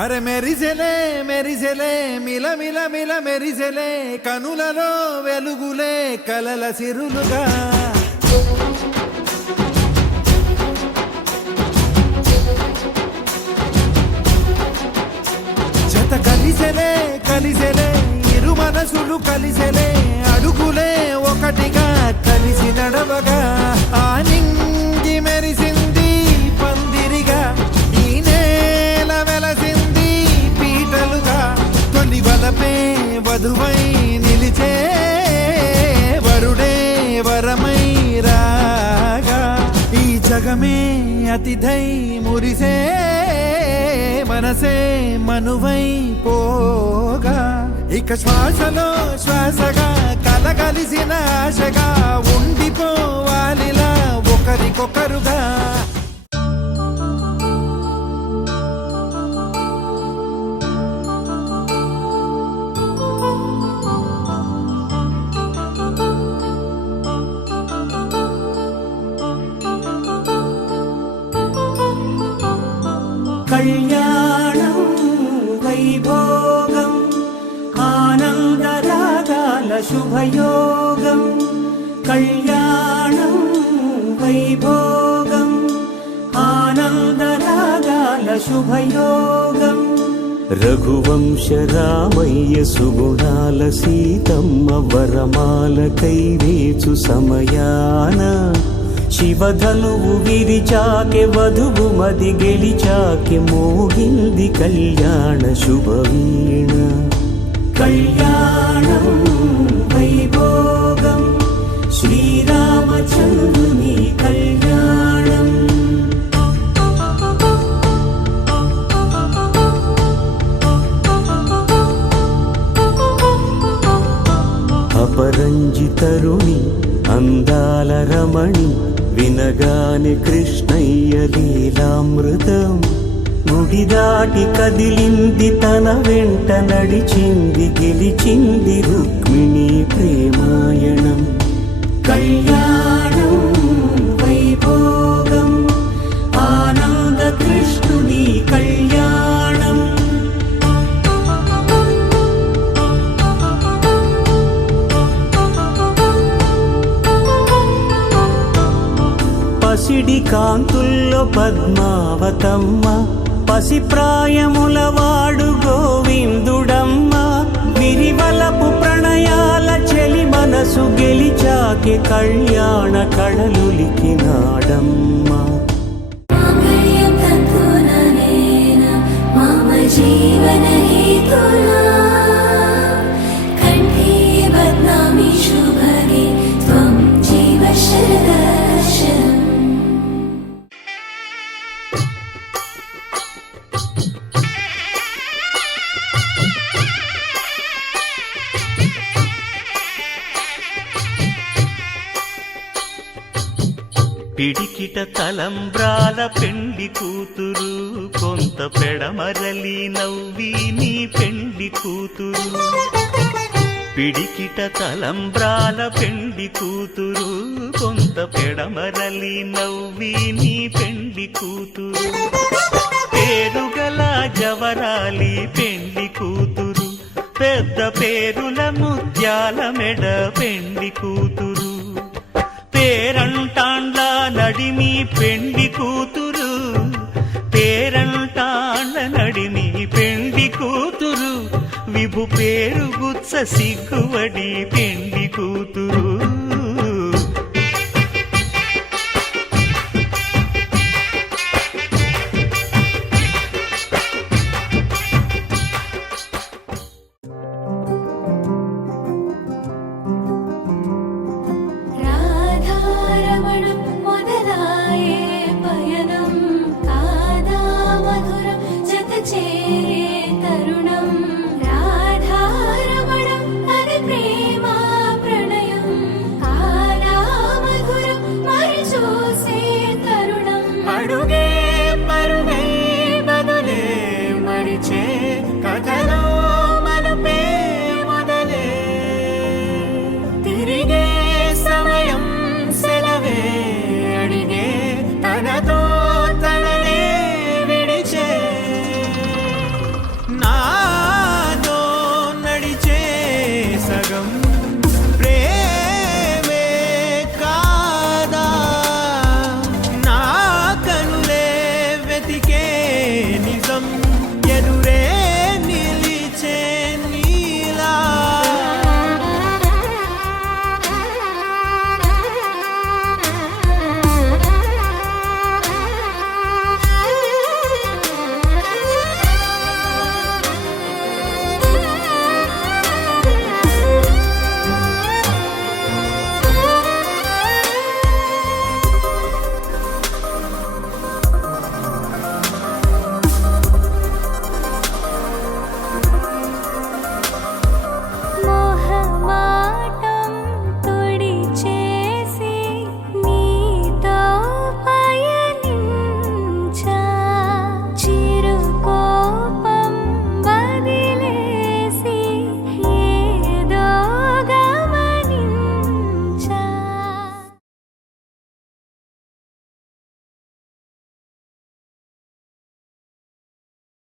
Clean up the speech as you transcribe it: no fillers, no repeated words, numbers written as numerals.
అరే మెరిసెలే మెరిసెలే మిల మిల మిల మెరిసెలే కనులలో వెలుగులే కలల సిరులుగా జత కలిసెలే కలిసెలే ఇరు మనసులు కలిసెలే అడుగులే ఒకటిగా కలిసి నడవగా ఆ నింగి మెరిసింది పందిరిగా ఈ నేల వెలసింది పీటలుగా తొలి వలపే వధువై నిలిచే వరుడే వరమై రాగా ఈ జగమే అతిథై మురిసే మనసే మనువై పోగా ఇక శ్వాసలో శ్వాసగా కలగలిసిన ఆశగా ఉండిపోవాలిలా ఒకరికొకరుగా కళ్యాణం వైభోగం ఆనందరాగాల శుభయోగం కళ్యాణం వైభోగం ఆనందరాగాల శుభయోగం రఘువంశ రామయ్య సుగుణాల సీతమ్మ వరమాల కైవేచు సమయాన శివధనువు విరిచాకె వధువు మది గెలిచాకె మోగింది కళ్యాణ శుభవీణ కళ్యాణం వైభోగం శ్రీరామచంద్రుని కళ్యాణం అపరంజి తరుణి అందాల రమణి వినగాని కృష్ణయ్య లీలామృతం గుడి దాటి కదిలింది తన వెంట నడిచింది గెలిచింది రుక్మిణి ప్రేమాయణం కళ్యాణం వైభోగం ఆనంద కృష్ణుని కళ్యాణం పసిడి కాంతుల్లో పద్మావతమ్మ పసిప్రాయముల వాడు గోవిందుడమ్మ విరివలపు ప్రణయాల చెలి మనసు గెలిచాకే కళ్యాణ కళలులికినాడమ్మ జీవన హేతునా కంఠే బద్నామి శుభగే త్వం జీవ శరదర్శనం పిడికిట తలంబ్రాల పెండ్లి కూతురు కొంత పెడమరలి నవ్వి నీ పెండ్లి కూతురు పిడికిట తలంబ్రాల పెండ్లి కూతురు కొంత పెడమరలి నవ్వి నీ పెండ్లి కూతురు పేరుగల జవరాలి పెండ్లి కూతురు పెద్ద పేరుల ముత్యాల మెడ పెండ్లి కూతురు పేరంటాండ్ల నడిమి పెండ్లి కూతురు పేరంటాండ్ల నడిమి పెండ్లి కూతురు విభు పేరు గుత్స సిగ్గువడి పెండ్లి కూతురు